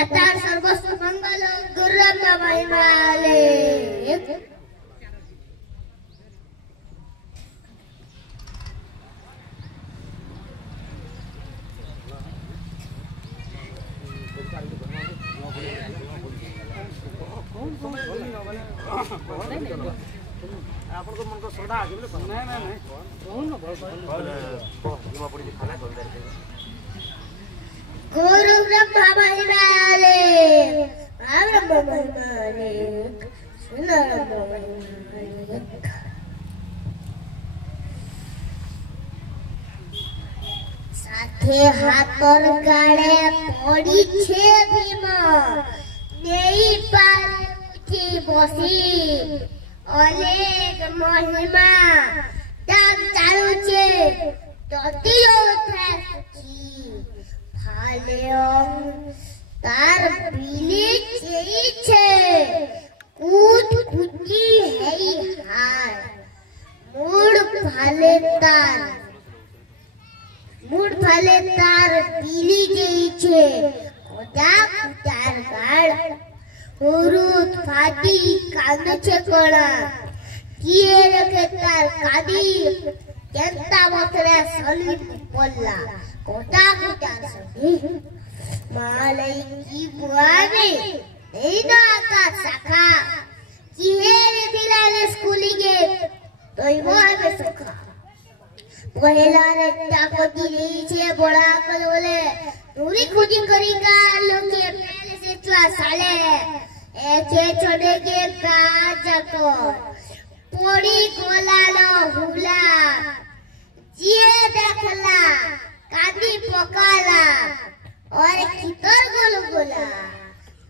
दाता सर्वस्व मंगल गुरु महिमाले आपन को मन को सोडा आ गेले नहीं कौन न भल जुमा पड़ी खाना कर दे गुरु ब्रह्मा महिमाले ब्रह्मा महिमाले सुना ब्रह्मा महिमाले साथे हाथर गाड़े पड़ी छे भीम नहीं पारुची बसी अनेक महिमा ताक चालुचे ततियो थाकी फालेम तार बिली छे कूद कुची है हार मूड फाले तार बिली छे कोदा कुटार गाड़ हुरुत फाटी कांद छे कोणा किए रखे तार कादी केंता वखरे सली पल्ला कोटा कोटा सदी मालई की बुआवे एना का सखा किए दिलाले स्कूली के तोइबो आवे सखा पहला रे टाको दिली छे बड़ा कल बोले पूरी खोजी करी का लोके पहले से चुआ साले ऐसे छोड़े के काजको पोड़ी गोलालो हुला जिए देखला कादी पकाला और कितर गोलगोला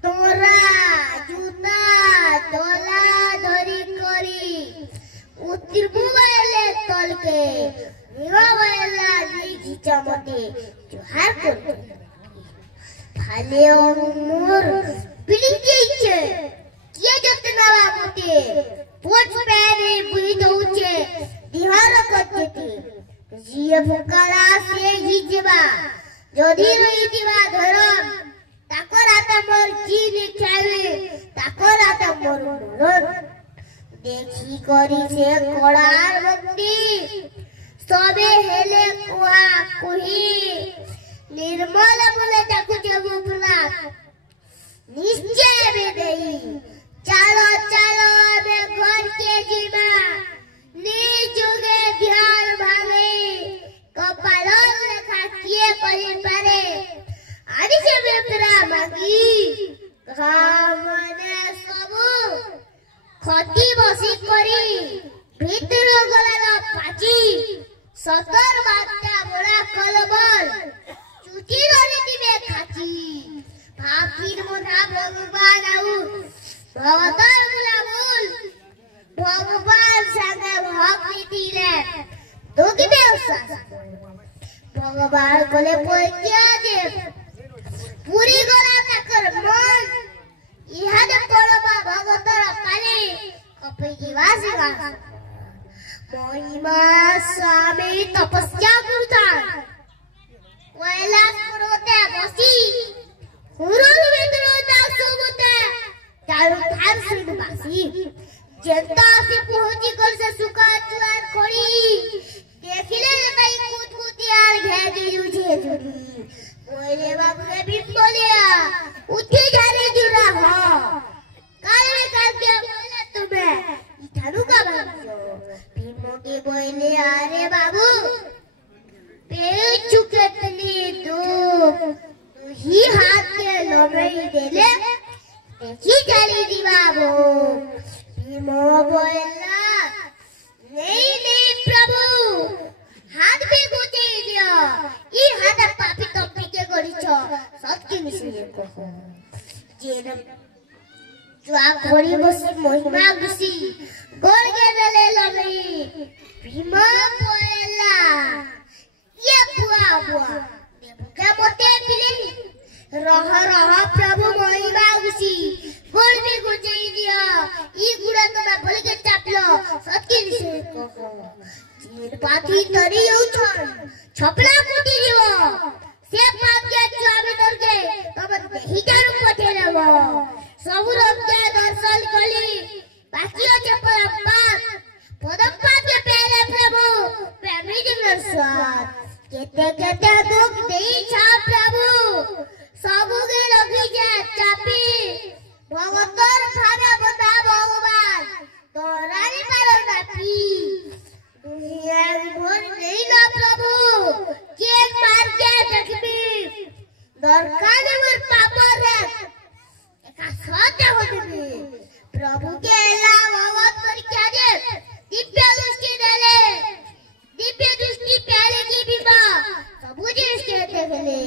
तोरा जूता डोला धरी करी उतिरबु वाले तल के निवा वाला नी घिचा मते जोहार कर फाले मोर बिली छे किए जतनावा मते पोछ पेरे बुई दउचे दिहार करते जिए फुकाला से हिजबा जदी रही दिवा धरम ताकराता मोर जीनी खावे ताकराता मोर मोर देखी करी से कोड़ार बंदी सबे हेले कुआ कुही निर्मल मुले ताकु जगु फुला निश्चय में गई चलो चलो अबे घर के जीवा निजुगे ध्यान भागे कपालों लेखा किए करी पारे आदि से बेपरा मागी घामने सबु खती बसी करी भीतर गलाला पाची सतर बाटा बड़ा कलबल चुटी रही दिवे खाची भाफिर मोधा भगवान आउ भगवान मुलामुल भगवान संगे भक्ति दिले दोगी बेउसा भगवान कोले पोइया जे पूरी गला तकर मन इहादे पड़बा भगतर काले कपई जीवासी गा महिमा स्वामी तपस्या करता कैलाश पर्वते बसी हुरुल विद्रोता सुबुते चारु थार सिंह बासी जनता से पहुंची कर से सुका चुआर खोड़ी देखिले जताई कूद कूद यार घेजे युझे जुड़ी कोइले बाबू ने भी बोलिया उठी जाने जुड़ा हो काले करके बोले तुम्हें इठानु का भागो भीमो के बोले अरे बाबू पे चुके तनी तू ही हाथ के लबड़ी देले देखी जाली दी बाबू भीमो बोला नहीं प्रभु हाथ पे गोते दियो ई हाथ पापी टोपी के गरिछो सत्य निश्चय कहो जेन जुआ घोड़ी बसी महिमा गुसी गोल के ले लबई भीमा बोला ये बुआ क्या मोते पिले रह प्रभु महिमा गुसी गोल भी गुजई दियो ई गुड़ा तो मैं भले के चापलो सत्य निश्चय कहो जेन पाती तरी उछन छपला कुटी दियो से पाप के चाबी दर के तब ही जानु सबुरम के दर्शन कली बाकी अच्छे परम्पाद के पहले प्रभु प्रेमी दिन स्वाद केते दुख देई छा प्रभु सबु के लगी जे चापी भगतोर भावे बता भगवान तोरानी पालो नापी दुनिया भर नहीं ना प्रभु केक मार के देखबी दरकार मोर पापर रे एका सत्य होबी प्रभु के भगवत परीक्षा दे दिव्य दृष्टि देले दिव्य दृष्टि प्यारे की बिबा सबु दृष्टि देखले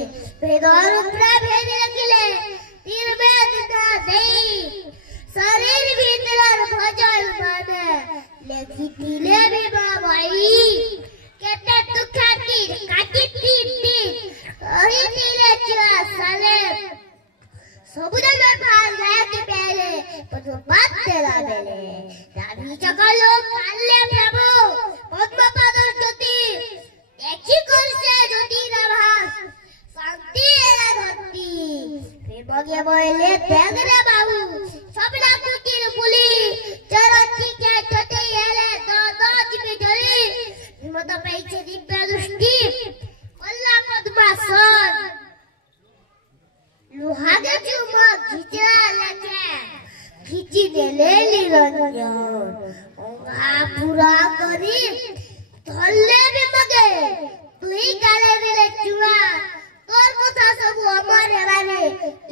भेदर प्रेम भेद रखले तीर में दिखा देई शरीर भीतर भजन माने लेखी दिले बिबा भाई केते दुखाती काटी तीन ओही दिले चुआ साले सबुज में भाग गया के पहले पर वो बात तेरा बेले रावी चकलो काले प्रभु पद्म पदर ज्योति देखी कर से ज्योति रभास शांति एला धरती फिर बगे बोले देख रे बाबू सबला कुटीर पुली चरती के टटे एले दादाज में धरी मत पैसे दिव्य दृष्टि अल्लाह पद्मासन लुहागे चुमा खिचड़ा लगे खिची देले निरंजन पूरा करी धरले भी मगे तुई गाले दिले चुआ तोर कथा सब अमर हेबाने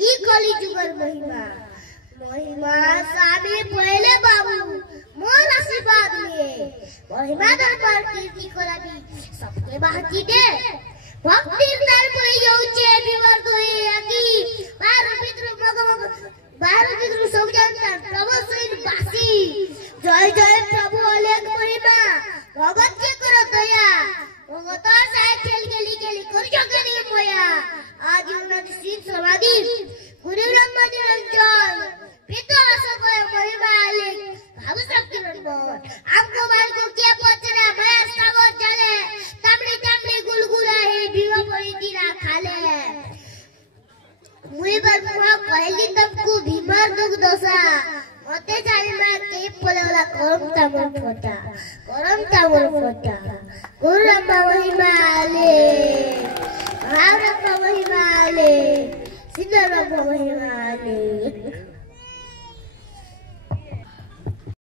ई कली जुगर महिमा महिमा स्वामी पहले बाबू मोर आशीर्वाद लिए महिमा दरबार कीर्ति कराबी सबके बाकी दे भक्तिर दर कोई जाउचे बिवर दोई आकी बाहर पितृ सब जानता प्रभु सहित बासी जय जय प्रभु अलेख महिमा भगत के करो दया भगत साय खेल गेली कर जगली मोया आज उन्नत श्री समाधि गुरु ब्रह्म निरंजन पिता सब महिमा अलेख भाव शक्ति रंगोर आपको मान को क्या पचरा मैं सागर चले तामड़ी गुलगुला है बीवा पड़ी दिना खाले मुई बार मुआ कहली तुमको बीमार दुख दोसा मते जानी मैं के बोले वाला करम तामर फोटा गुरु रब्बा महिमा आले राम रब्बा महिमा आले सिद्ध रब्बा महिमा आले